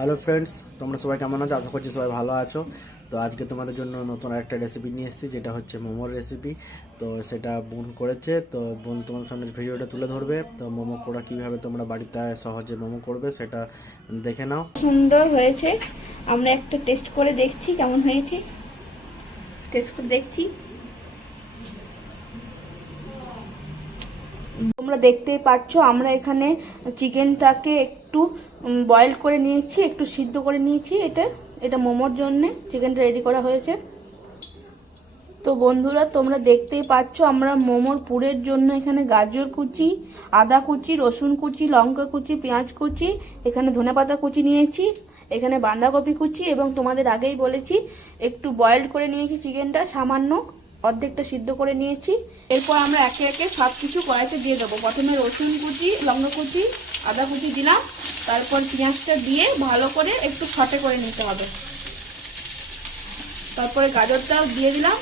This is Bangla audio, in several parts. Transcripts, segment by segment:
হ্যালো ফ্রেন্ডস, তোমরা সবাই কেমন আছো? আশা করছি সবাই ভালো আছো। তো আজকে তোমাদের জন্য নতুন একটা রেসিপি নিয়ে এসেছি, যেটা হচ্ছে মোমোর রেসিপি। তো সেটা বোন করেছে, তো বোন তোমাদের সামনে ভিডিওটা তুলে ধরবে। তো মোমো করা কীভাবে তোমরা বাড়িতে সহজে মোমো করবে সেটা দেখে নাও। সুন্দর হয়েছে। আমরা একটা টেস্ট করে দেখছি কেমন হয়েছে। টেস্ট করে দেখছি। তোমরা দেখতেই পাচ্ছ আমরা এখানে চিকেনটাকে একটু বয়েল করে নিয়েছি, একটু সিদ্ধ করে নিয়েছি। এটা মোমোর জন্য চিকেনটা রেডি করা হয়েছে। তো বন্ধুরা, তোমরা দেখতেই পাচ্ছ আমরা মোমোর পুরের জন্য এখানে গাজর কুচি, আদা কুচি, রসুন কুচি, লঙ্কা কুচি, পেঁয়াজ কুচি, এখানে ধনেপাতা কুচি নিয়েছি, এখানে বাঁধাকপি কুচি, এবং তোমাদের আগেই বলেছি একটু বয়েল করে নিয়েছি চিকেনটা, সামান্য অর্ধেকটা সিদ্ধ করে নিয়েছি। এরপর আমরা একে একে সব কিছু কড়াইতে দিয়ে দেবো। প্রথমে রসুন কুচি, লঙ্কা কুচি, আদা কুচি দিলাম, তারপর পেঁয়াজটা দিয়ে ভালো করে একটু সটে করে নিতে হবে। তারপরে গাজরটাও দিয়ে দিলাম।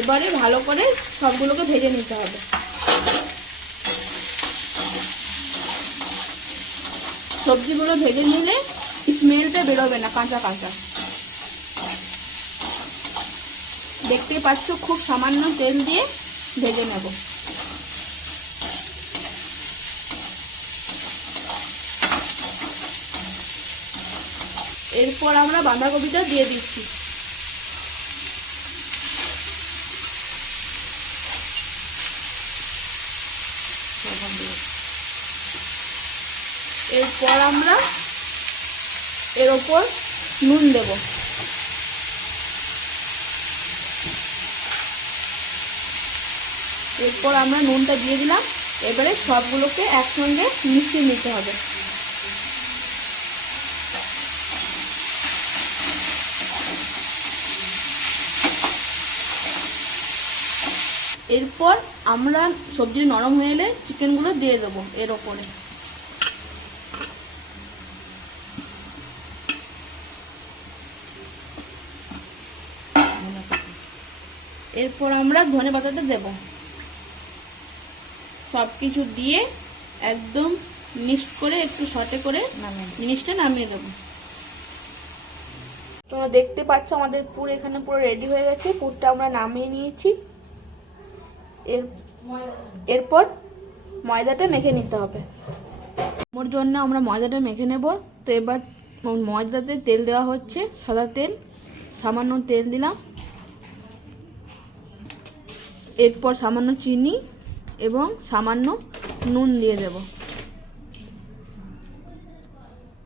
এবারে ভালো করে সবগুলোকে ভেজে নিতে হবে। সবজিগুলো ভেজে নিলে স্মেলটা বেরোবে না, কাঁচা কাঁচা। দেখতেই পাচ্ছ খুব সামান্য তেল দিয়ে ভেজে নেব। এরপর আমরা বাঁধাকপিটা দিয়ে দিচ্ছি। এরপর আমরা এর ওপর নুন দেব। এরপর আমরা নুনটা দিয়ে দিলাম। এবারে সবগুলোকে একসঙ্গে মিশিয়ে নিতে হবে। এরপর আমরা সবজি নরম হয়ে এলে চিকেনগুলো দিয়ে দেবো এর ওপরে। এরপর আমরা ধনেপাতাটা দেব। সব কিছু দিয়ে একদম মিক্সড করে একটু সটে করে জিনিসটা নামিয়ে দেবো। তোমরা দেখতে পাচ্ছ আমাদের পুর এখানে পুরো রেডি হয়ে গেছে। পুরটা আমরা নামিয়ে নিয়েছি। এরপর ময়দাটা মেখে নিতে হবে। ওর জন্য আমরা ময়দাটা মেখে নেব। তো এবার ময়দাতে তেল দেওয়া হচ্ছে, সাদা তেল, সামান্য তেল দিলাম। এরপর সামান্য চিনি এবং সামান্য নুন দিয়ে দেব।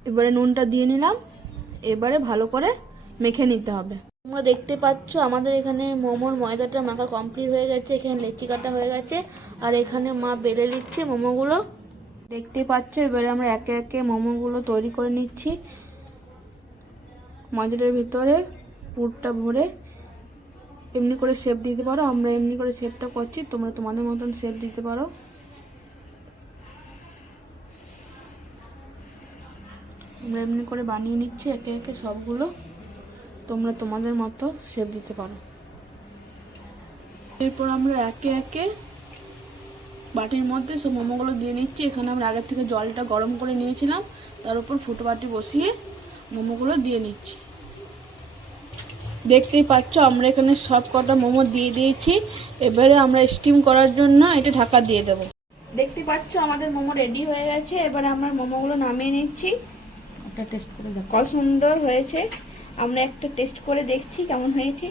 এবারে নুনটা দিয়ে নিলাম। এবারে ভালো করে মেখে নিতে হবে। তোমরা দেখতে পাচ্ছ আমাদের এখানে মোমোর ময়দাটা মাখা কমপ্লিট হয়ে গেছে। এখানে লেচি কাটা হয়ে গেছে, আর এখানে মা বেলে নিচ্ছে মোমোগুলো। দেখতে পাচ্ছ এবারে আমরা একে একে মোমোগুলো তৈরি করে নিচ্ছি। ময়দাটার ভিতরে পুরটা ভরে এমনি করে শেপ দিতে পারো। আমরা এমনি করে শেপটা করছি, তোমরা তোমাদের মতন শেপ দিতে পারো। আমরা এমনি করে বানিয়ে নিচ্ছি একে একে সবগুলো। তোমরা তোমাদের মতো শেপ দিতে পারো। এরপর আমরা একে একে বাটির মধ্যে সব মোমোগুলো দিয়ে নিচ্ছি। এখানে আমরা আগের থেকে জলটা গরম করে নিয়েছিলাম, তার উপর ফুটো বাটি বসিয়ে মোমোগুলো দিয়ে নিচ্ছি। দেখতেই পাচ্ছ আমরা এখানে সব কটা মোমো দিয়ে দিয়েছি। এবারে আমরা স্টিম করার জন্য এটা ঢাকা দিয়ে দেব। দেখতে পাচ্ছ আমাদের মোমো রেডি হয়ে গেছে। এবারে আমরা মোমোগুলো নামিয়ে নিচ্ছি। একটা টেস্ট করে দেখো কত সুন্দর হয়েছে। আমরা একটা টেস্ট করে দেখছি কেমন হয়েছে।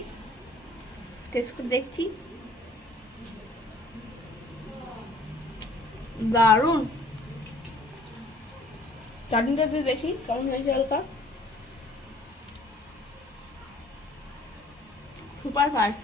টেস্ট করে দেখছি। দারুণ। চাটনিটা একটু দেখি কেমন হয়েছে। হালকা সুপার ফাস্ট।